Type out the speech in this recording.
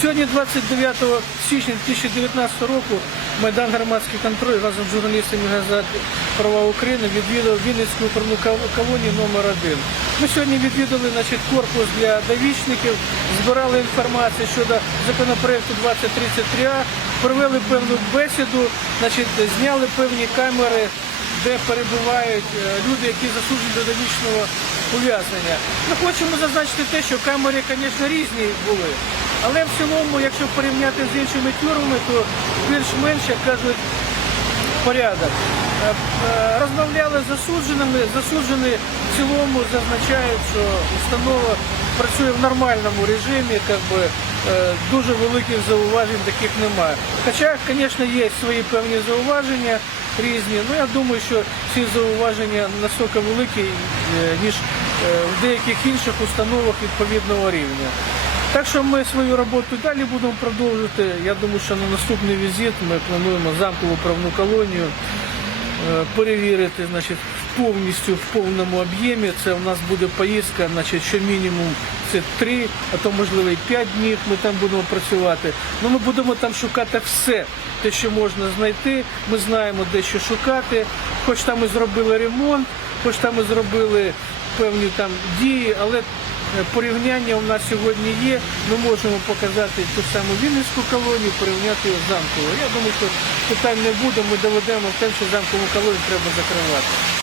Сьогодні, 29 січня 2019 року, Майдан громадський контроль разом з журналістами газети Права України відвідав Вінницьку кол- колонію номер 1 Ми сьогодні відвідали значить, корпус для довічників, збирали інформацію щодо законопроекту 2033А, провели певну бесіду, значить, зняли певні камери де перебувають е, люди, які засуджені до довічного ув'язнення. Ми хочемо зазначити те, що камери, звісно, різні були. Але в цілому, якщо порівняти з іншими тюрмами, то більш-менш, як кажуть, порядок. Е, е, Розмовляли з засудженими. Засуджені в цілому зазначають, що установа працює в нормальному режимі, як би, е, дуже великих зауважень таких немає. Хоча, звісно, є свої певні зауваження різні. Ну я думаю, що ці зауваження настільки великі, ніж в деяких інших установах відповідного рівня. Так що ми свою роботу далі будемо продовжувати. Я думаю, що на наступний візит ми плануємо замкову правну колонію е, перевірити значить, повністю в повному об'ємі. Це у нас буде поїздка, значить, що мінімум це 3, а то можливо і 5 днів ми там будемо працювати. Ну, ми будемо там шукати все, те, що можна знайти. Ми знаємо, де що шукати. Хоч там ми зробили ремонт, хоч там ми зробили певні там дії, але Порівняння у нас сьогодні є. Ми можемо показати ту саму Вінницьку колонію, порівняти з замковою. Я думаю, що питань не буде. Ми доведемо те, що замкову колонію треба закривати.